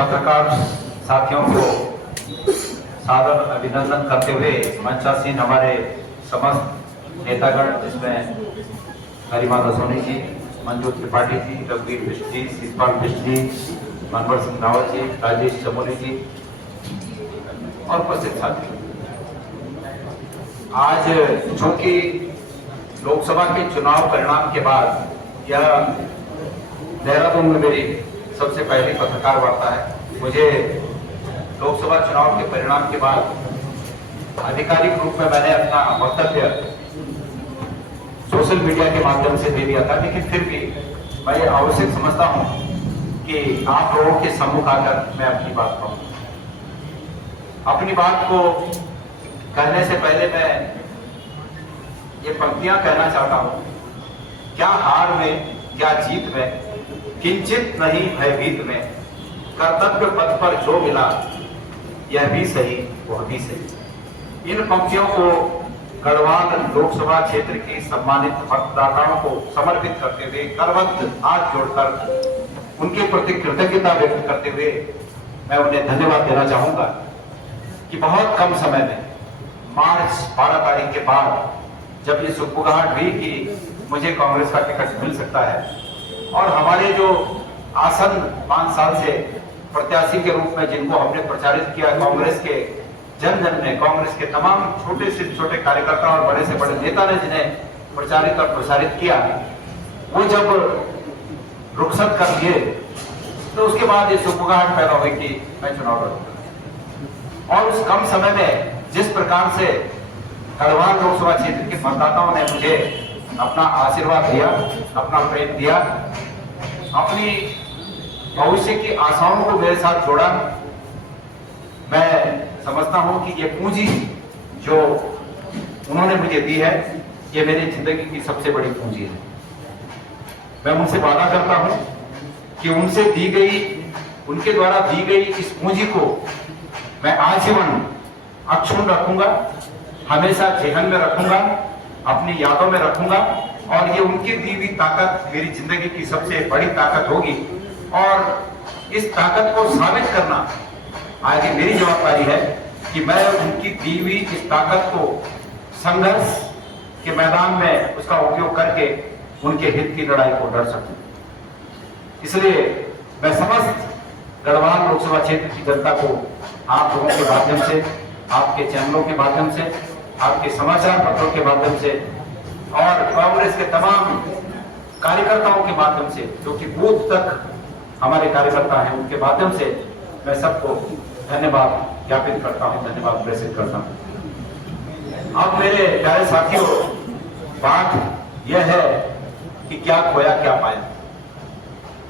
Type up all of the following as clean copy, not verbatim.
पत्रकार साथियों को सादर अभिनंदन करते हुए मंचासीन हमारे समस्त नेतागण, जिसमें गरिमा दसोनी जी, मंजू त्रिपाठी जी, रघुवीर बिष्ट जी, शिषपाल बिष्ट जी, मनोहर सिंह रावत जी, राजेश चमोली जी और उपस्थित साथी। आज चूंकि लोकसभा के चुनाव परिणाम के बाद यह देहरादून में मेरी सबसे पहली पत्रकार वार्ता है। मुझे लोकसभा चुनाव के परिणाम के बाद आधिकारिक रूप में मैंने अपना वक्तव्य सोशल मीडिया के माध्यम से दे दिया था, लेकिन फिर भी मैं ये आवश्यक समझता हूं कि आप लोगों के सम्मुख आकर मैं अपनी बात कहूं। अपनी बात को कहने से पहले मैं ये पंक्तियां कहना चाहता हूं। क्या हार में, क्या जीत में, किंचित नहीं भयभीत में, कर्तव्य पथ पर जो मिला यह भी सही वह भी सही। इन पंक्तियों को गढ़वाल लोकसभा क्षेत्र के सम्मानित मतदाताओं को समर्पित करते हुए करवत हाथ जोड़कर उनके प्रति कृतज्ञता व्यक्त करते हुए मैं उन्हें धन्यवाद देना चाहूंगा कि बहुत कम समय में मार्च 12 तारीख के बाद जब ये सुगबुगाहट हुई कि मुझे कांग्रेस का टिकट मिल सकता है और हमारे जो आसन 5 साल से प्रत्याशी के रूप में जिनको हमने प्रचारित किया, कांग्रेस के जन जन ने, कांग्रेस के तमाम छोटे से छोटे कार्यकर्ता और बड़े से बड़े नेता ने जिन्हें प्रचारित और प्रसारित किया, वो जब रुखसत कर दिए तो उसके बाद ये सुगबुगाहट पैदा हुई कि मैं चुनाव लड़ूंगा। और उस कम समय में जिस प्रकार से गढ़वाल लोकसभा क्षेत्र के मतदाताओं ने मुझे अपना आशीर्वाद दिया, अपना प्रेम दिया, अपनी भविष्य की आशाओं को मेरे साथ जोड़ा, मैं समझता हूं कि ये पूंजी जो उन्होंने मुझे दी है ये मेरी जिंदगी की सबसे बड़ी पूंजी है। मैं उनसे वादा करता हूं कि उनसे दी गई, उनके द्वारा दी गई इस पूंजी को मैं आजीवन अक्षुण्ण रखूंगा, हमेशा जेहन में रखूंगा, अपनी यादों में रखूंगा और ये उनकी दी हुई ताकत मेरी जिंदगी की सबसे बड़ी ताकत होगी। और इस ताकत को साबित करना आगे मेरी जवाबदारी है कि मैं उनकी दी हुई इस ताकत को संघर्ष के मैदान में उसका उपयोग करके उनके हित की लड़ाई को लड़ सकूं। इसलिए मैं समस्त गढ़वाल लोकसभा क्षेत्र की जनता को आप लोगों के माध्यम से, आपके चैनलों के माध्यम से, आपके समाचार पत्रों के माध्यम से और कांग्रेस के तमाम कार्यकर्ताओं के माध्यम से, जो कि बूथ तक हमारे कार्यकर्ता हैं, उनके माध्यम से मैं सबको धन्यवाद ज्ञापित करता हूं, धन्यवाद प्रेषित करता हूं। अब मेरे प्यारे साथियों, बात यह है कि क्या खोया क्या पाया।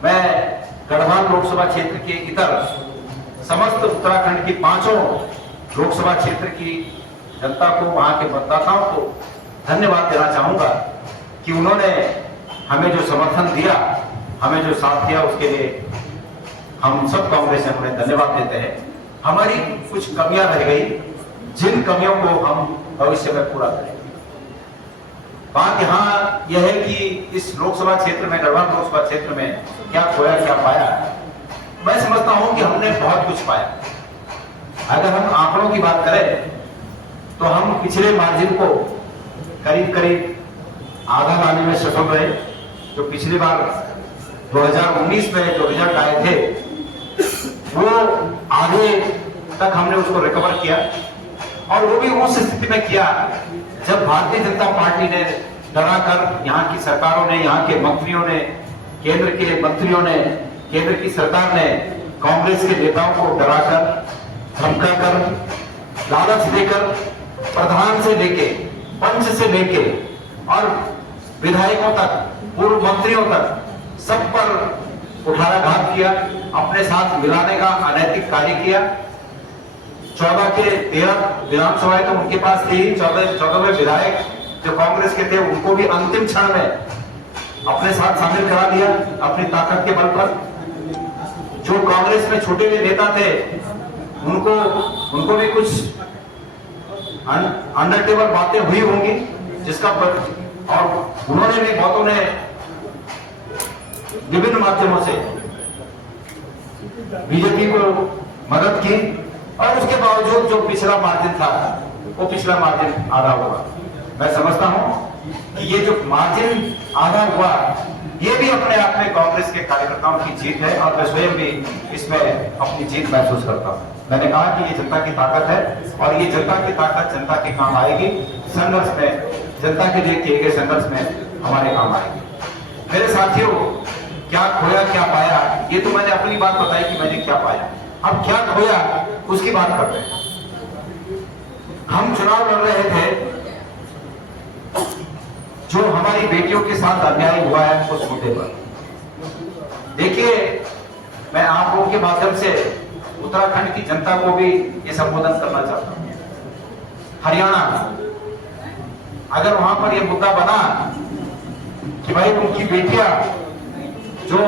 मैं गढ़वाल लोकसभा क्षेत्र के इतर समस्त उत्तराखंड की 5 लोकसभा क्षेत्र की जनता को, वहां के मतदाताओं को धन्यवाद देना चाहूंगा कि उन्होंने हमें जो समर्थन दिया, हमें जो साथ दिया, उसके लिए हम सब कांग्रेस में उन्हें धन्यवाद देते हैं। हमारी कुछ कमियां रह गई, जिन कमियों को हम भविष्य में पूरा करेंगे। बात यहाँ यह है कि इस लोकसभा क्षेत्र में, गढ़वाल लोकसभा क्षेत्र में क्या खोया क्या पाया। मैं समझता हूं कि हमने बहुत कुछ पाया। अगर हम आंकड़ों की बात करें तो हम पिछले मार्जिन को करीब करीब आधा लाने में सफल रहे। जो पिछली बार 2019 में जो रिजल्ट आए थे वो आगे तक हमने उसको रिकवर किया और वो भी उस स्थिति में किया जब भारतीय जनता पार्टी ने डराकर, यहाँ की सरकारों ने, यहाँ के मंत्रियों ने, केंद्र के मंत्रियों ने, केंद्र की सरकार ने कांग्रेस के नेताओं को डराकर, धमकाकर, लालच देकर प्रधान से लेके, पंच से लेके और विधायकों तक, पूर्व मंत्रियों तक सब पर कुठाराघात किया, अपने साथ मिलाने का अनैतिक कार्य किया। 14 के 13 विधानसभाएं तो उनके पास थी, 14वें विधायक जो कांग्रेस के थे उनको भी अंतिम क्षण में अपने साथ शामिल करा दिया अपनी ताकत के बल पर। जो कांग्रेस में छोटे हुए नेता थे उनको भी कुछ अंडर टेबल बातें हुई होंगी जिसका और उन्होंने भी बहुतों ने विभिन्न माध्यमों से बीजेपी को मदद की और उसके बावजूद जो पिछला मार्जिन था वो पिछला मार्जिन आधा हुआ। मैं समझता हूं कि ये जो मार्जिन आधा हुआ ये भी अपने आप में कांग्रेस के कार्यकर्ताओं की जीत है और मैं स्वयं भी इसमें अपनी जीत महसूस करता हूं। मैंने कहा कि ये जनता की ताकत है और ये जनता की ताकत जनता के काम आएगी। संघर्ष में, जनता के लिए किए गए संघर्ष में हमारे काम आएगी। मेरे साथियों, क्या खोया क्या पाया, ये तो मैंने अपनी बात बताई कि मैंने क्या पाया। अब क्या खोया उसकी बात करते हैं। हम चुनाव लड़ रहे थे, जो हमारी बेटियों के साथ अन्याय हुआ है उस मुद्दे पर। देखिए, मैं आप लोगों के माध्यम से उत्तराखंड की जनता को भी ये संबोधन करना चाहता हूं। हरियाणा, अगर वहां पर यह मुद्दा बना कि भाई उनकी बेटियां जो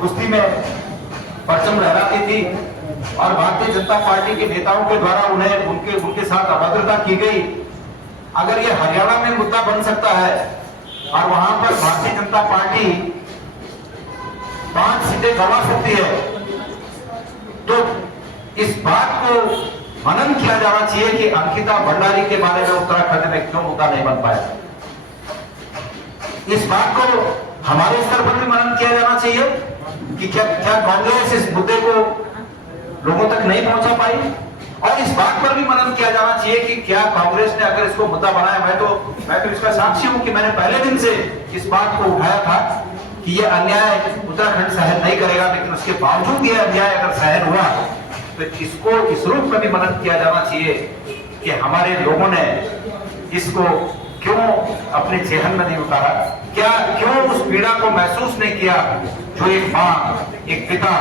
कुश्ती में परचम लहराती थी और भारतीय जनता पार्टी के नेताओं के द्वारा उन्हें उनके साथ अभद्रता की गई, अगर ये हरियाणा में मुद्दा बन सकता है और वहां पर भारतीय जनता पार्टी 5 सीटें गंवा सकती है, तो इस बात को मनन किया जाना चाहिए कि अंकिता भंडारी के बारे में उत्तराखंड में क्यों मुद्दा नहीं बन पाया। इस बात को हमारे स्तर पर भी मनन किया जाना चाहिए कि क्या कांग्रेस इस मुद्दे को लोगों तक नहीं पहुंचा पाई, और इस बात पर भी मनन किया जाना चाहिए कि क्या कांग्रेस ने अगर इसको मुद्दा बनाया, मैं तो इसका साक्षी हूं कि मैंने पहले दिन से इस बात को उठाया था कि यह अन्याय उत्तराखंड सहन नहीं करेगा, लेकिन उसके बावजूद यह अन्याय अगर सहन हुआ तो इसको इस रूप में भी मनन किया जाना चाहिए कि हमारे लोगों ने इसको क्यों अपने जेहन में नहीं उतारा, क्यों उस पीड़ा को महसूस नहीं किया जो एक मां, एक पिता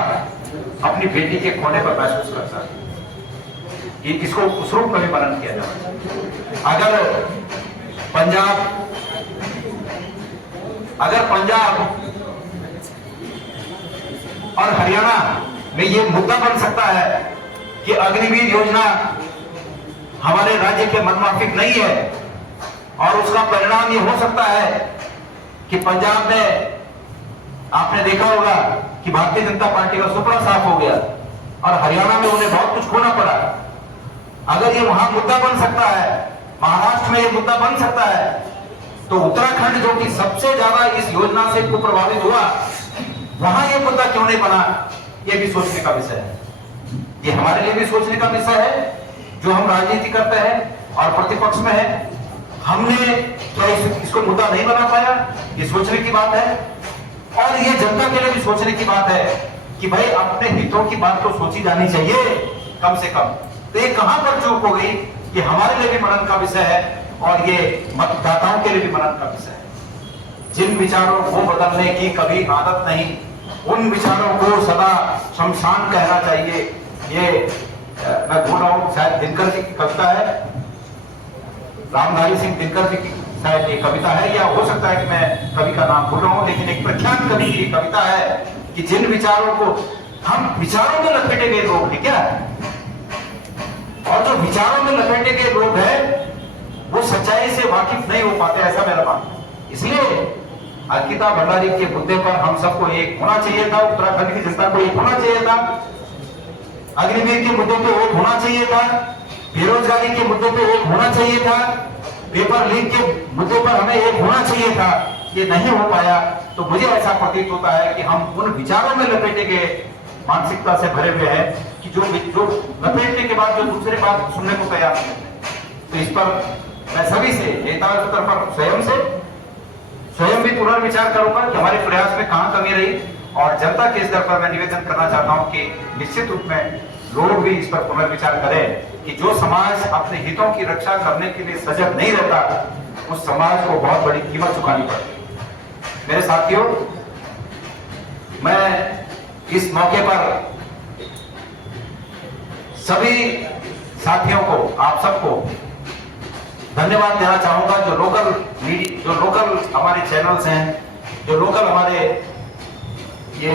अपनी बेटी के खोने पर महसूस करता है। इसको उस रूप में भी मनन किया जाए। अगर पंजाब और हरियाणा में ये मुद्दा बन सकता है कि अग्निवीर योजना हमारे राज्य के मनमाफिक नहीं है, और उसका परिणाम ये हो सकता है कि पंजाब में आपने देखा होगा कि भारतीय जनता पार्टी का सुपड़ा साफ हो गया और हरियाणा में उन्हें बहुत कुछ खोना पड़ा। अगर ये वहां मुद्दा बन सकता है, महाराष्ट्र में ये मुद्दा बन सकता है, तो उत्तराखंड जो कि सबसे ज्यादा इस योजना से प्रभावित हुआ, वहां ये मुद्दा क्यों नहीं बना, ये भी सोचने का विषय है। ये हमारे लिए भी सोचने का विषय है, जो हम राजनीति करते हैं और प्रतिपक्ष में है। हमने क्या इसको मुद्दा नहीं बना पाया, ये सोचने की बात है। और ये जनता के लिए भी सोचने की बात है कि भाई अपने हितों की बात तो सोची जानी चाहिए कम से कम। तो ये कहां पर चूक हो गई, ये हमारे लिए भी मनन का विषय है और ये मतदाताओं के लिए भी मनन का विषय है। जिन विचारों को बदलने की कभी आदत नहीं, उन विचारों को सदा शमशान कहना चाहिए। ये मैं भूल रहा हूं, शायद दिनकर जी की कविता है, रामधारी सिंह दिनकर जी की शायद ये कविता है, या हो सकता है कि मैं कवि का नाम भूल रहा हूं, लेकिन एक प्रख्यात कवि की कविता है कि जिन विचारों को हम विचारों में लपेटे गए लोग हैं क्या, और जो विचारों में लपेटे गए लोग हैं वो सच्चाई से वाकिफ नहीं हो पाते, ऐसा मेरा मानना है। इसलिए अंकिता भंडारी के मुद्दे पर हम सबको एक होना चाहिए था, उत्तराखंड की जनता को एक होना चाहिए था, अग्निवीर के मुद्दे पे एक होना चाहिए था, बेरोजगारी के मुद्दे पे एक होना चाहिए था, पेपर लीक के मुद्दे पर हमें एक होना चाहिए था। ये नहीं हो पाया, तो मुझे ऐसा प्रतीत होता है कि हम उन विचारों में लपेटे गए मानसिकता से भरे हुए हैं कि जो लपेटने के बाद जो दूसरे बात सुनने को तैयार नहीं है। तो इस पर मैं सभी से, नेताओं के स्तर पर स्वयं भी पुनर्विचार करूंगा कि हमारे प्रयास में कहां कमी रही, और जनता के स्तर पर मैं निवेदन करना चाहता हूं कि निश्चित रूप में लोग भी इस पर पुनर्विचार करें कि जो समाज अपने हितों की रक्षा करने के लिए सजग नहीं रहता, उस समाज को बहुत बड़ी कीमत चुकानी पड़ती है। मेरे साथियों, मैं इस मौके पर सभी साथियों को, आप सबको धन्यवाद देना चाहूंगा, जो लोकल हमारे चैनल्स हैं, जो लोकल हमारे ये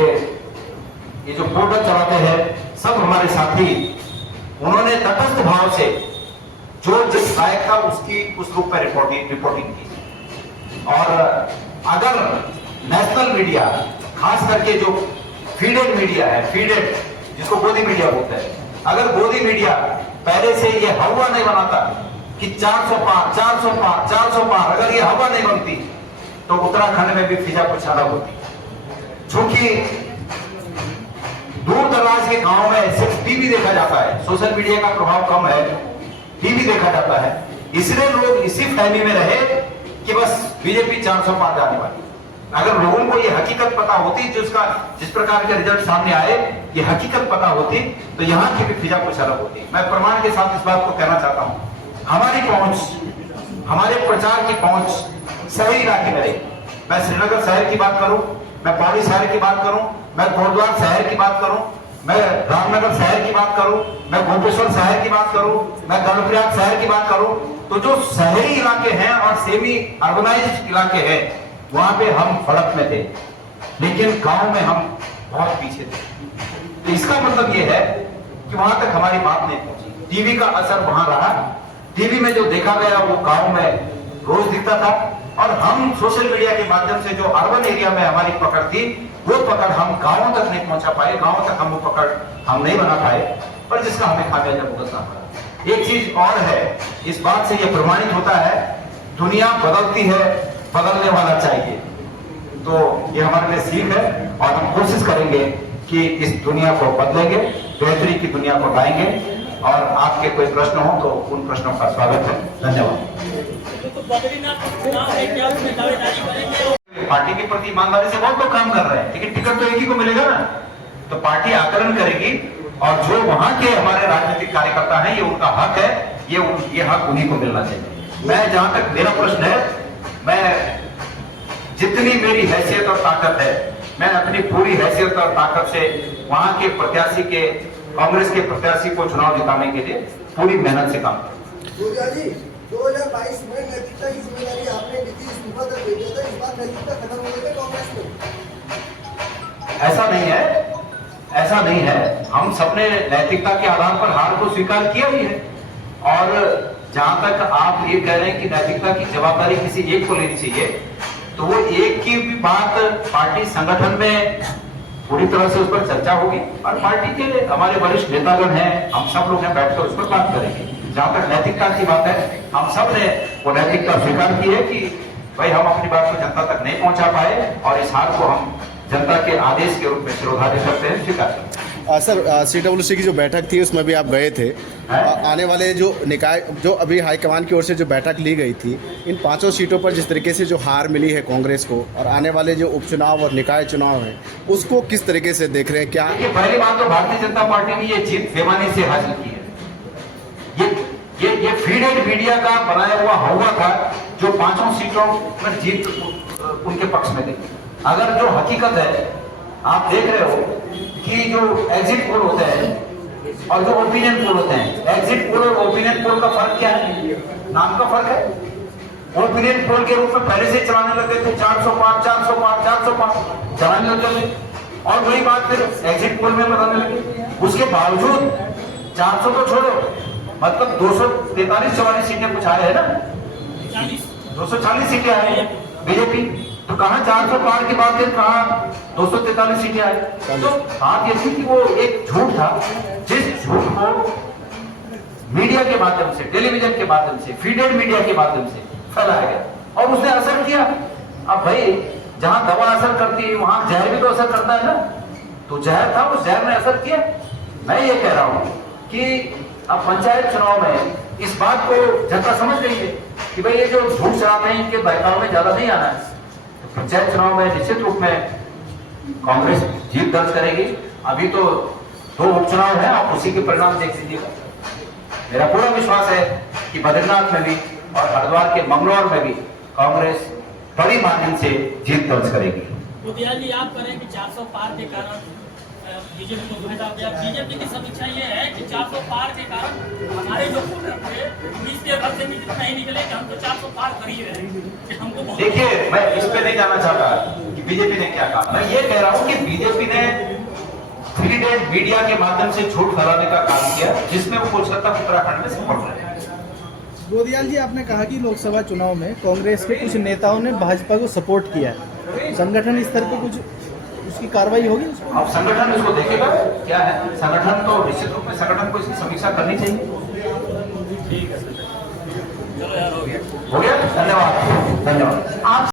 जो पोर्टल चलाते हैं, सब हमारे साथी, उन्होंने तटस्थ भाव से जो जिस लायक था उसकी उस रूप में रिपोर्टिंग की। और अगर नेशनल मीडिया, खास करके जो फीडेड मीडिया है, फीडेड, जिसको गोदी मीडिया बोलते हैं। अगर गोदी मीडिया पहले से ये हवा नहीं बनाता कि 400 पार 400 पार 400 पार, अगर ये हवा नहीं बनती तो उत्तराखंड में भी फिजा कुछ अलग होती। चूंकि दूर दराज के गांव में सिर्फ टीवी देखा जाता है, सोशल मीडिया का प्रभाव कम है, टीवी देखा जाता है, इसलिए लोग इसी फहमी में रहे कि बस बीजेपी 400 पार जाने वाली। अगर लोगों को ये हकीकत पता होती, जिस प्रकार के रिजल्ट सामने आए, ये हकीकत पता होती, तो यहाँ की भी फिजा कुछ अलग होती। मैं प्रमाण के साथ इस बात को कहना चाहता हूँ, हमारी पहुंच, हमारे प्रचार की पहुंच सही इलाके में रही। मैं श्रीनगर शहर की बात करूं, मैं पौड़ी शहर की बात करूं, मैं कोटद्वार शहर की बात करूं, मैं रामनगर शहर की बात करूं, मैं गोपेश्वर शहर की बात करूं, मैं कर्णप्रयाग शहर की बात करूं, तो जो शहरी इलाके हैं और सेमी अर्बनाइज्ड इलाके हैं, वहां पे हम फड़क में थे, लेकिन गांव में हम बहुत पीछे थे। तो इसका मतलब ये है कि वहां तक हमारी बात नहीं पहुंची। टीवी का असर वहां रहा, टीवी में जो देखा गया वो गांव में रोज दिखता था, और हम सोशल मीडिया के माध्यम से जो अर्बन एरिया में हमारी पकड़ थी, वो पकड़ हम गांवों तक नहीं पहुंचा पाए, गांवों तक हम वो पकड़ हम नहीं बना पाए, पर जिसका हमें खामियाजा भुगतना पड़ा। एक चीज और है, इस बात से ये प्रमाणित होता है, दुनिया बदलती है, बदलने वाला चाहिए। तो ये हमारे लिए सीख है, और हम कोशिश करेंगे कि इस दुनिया को बदलेंगे, बेहतरी की दुनिया को लाएंगे। और आपके कोई प्रश्न हो तो उन प्रश्नों का स्वागत है। धन्यवाद। पार्टी के प्रति ईमानदारी से बहुत लोग काम कर रहे हैं, लेकिन टिकट तो एक ही को मिलेगा ना। तो पार्टी आकलन करेगी, और जो वहां के हमारे राजनीतिक कार्यकर्ता हैं, ये उनका हक है, ये हक उन्हीं को मिलना चाहिए। मैं, जहां तक मेरा प्रश्न है, मैं जितनी मेरी हैसियत और ताकत है, मैं अपनी पूरी हैसियत और ताकत से वहां के प्रत्याशी के, कांग्रेस के प्रत्याशी को चुनाव जिताने के लिए पूरी मेहनत से काम करूंगा। 2022 में नैतिकता की जिम्मेदारी आपने ली थी, इस्तीफा तक भेजा था, इस बार नैतिकता खत्म हो गई कांग्रेस में? ऐसा नहीं है, ऐसा नहीं है। हम सबने नैतिकता के आधार पर हार को स्वीकार किया ही है, और जहां तक आप ये कह रहे हैं कि नैतिकता की जवाबदारी किसी एक को लेनी चाहिए, तो वो एक की भी बात पार्टी संगठन में पूरी तरह से उस पर चर्चा होगी, और पार्टी के हमारे वरिष्ठ नेतागण हैं, हम सब लोग बैठकर उस पर बात करेंगे। जहां तक नैतिकता की बात है, हम सब ने वो नैतिकता स्वीकार की है कि भाई हम अपनी बात को जनता तक नहीं पहुंचा पाए, और इस हार को हम जनता के आदेश के रूप में शिरोधार्य करते हैं, स्वीकार करते हैं। सर, CWC की जो बैठक थी उसमें भी आप गए थे। आने वाले जो निकाय, जो अभी हाईकमान की ओर से जो बैठक ली गई थी, इन 5 सीटों पर जिस तरीके से जो हार मिली है कांग्रेस को, और आने वाले जो उपचुनाव और निकाय चुनाव है, उसको किस तरीके से देख रहे हैं? क्या पहली बात तो भारतीय जनता पार्टी ने ये जीत बेमानी से हासिल की है। ये फीडेड मीडिया का बनाया हुआ हवा था, जो 5 सीटों पर जीत उनके पक्ष में गई। अगर जो हकीकत है, आप देख रहे हो कि जो एग्जिट पोल होते हैं और जो ओपिनियन पोल होते हैं, एग्जिट पोल और ओपिनियन पोल का फर्क क्या है? नाम का फर्क है। ओपिनियन पोल के रूप में पहले से चलाने लगे थे 400 पार 400 पार 400 पार चलाने लगे थे, और वही बात फिर एग्जिट पोल में बताने लगे। उसके बावजूद 400 तो छोड़ो, मतलब 243-44 सीटें कुछ आए है ना, 240 सीटें आए हैं बीजेपी, तो कहां 400 पार के बाद फिर कहां 243 सीटें आई? तो बात यह थी कि वो एक झूठ था, जिस झूठ को मीडिया के माध्यम से, टेलीविजन के माध्यम से, फीडेड मीडिया के माध्यम से फैलाया गया, और उसने असर किया। अब भाई, जहां दवा असर करती है वहां जहर भी तो असर करता है ना, तो जहर था, उस जहर ने असर किया। मैं ये कह रहा हूं कि अब पंचायत चुनाव में इस बात को जनता समझ गई है कि भाई ये जो झूठ चलाते हैं, इनके बहकावे में ज्यादा नहीं आना है। पंचायत चुनाव में निश्चित रूप में कांग्रेस जीत दर्ज करेगी। अभी तो 2 उपचुनाव है, आप उसी के परिणाम देख लीजिएगा। मेरा पूरा विश्वास है कि बद्रीनाथ में भी और हरिद्वार के मंगलौर में भी कांग्रेस बड़ी मार्जिन से जीत दर्ज करेगी। जी, आप करें कि 400 पार के कारण बीजेपी को फायदा हो गया। बीजेपी की समीक्षा ये है कि 400 पार के कारण हमारे जो वोटर थे 20 के घर से नहीं निकले, कि हम तो 400 पार कर ही रहे हैं। हमको देखिए, मैं इस पे नहीं जाना चाहता कि बीजेपी ने क्या कहा। मैं ये कह रहा हूँ कि बीजेपी ने फीडेड मीडिया के माध्यम से झूठ फैलाने का काम किया, जिसमें वो कोलकाता उत्तराखंड में सफल रहे। गोदियाल जी, आपने कहा कि लोकसभा चुनाव में कांग्रेस के कुछ नेताओं ने भाजपा को सपोर्ट किया है, संगठन स्तर पर कुछ उसकी कार्रवाई होगी उस पर? अब संगठन इसको देखेगा क्या है, संगठन तो निश्चित रूप में संगठन को इसकी समीक्षा करनी चाहिए। ठीक है सर, चलो यार हो गया। हो गया, धन्यवाद धन्यवाद।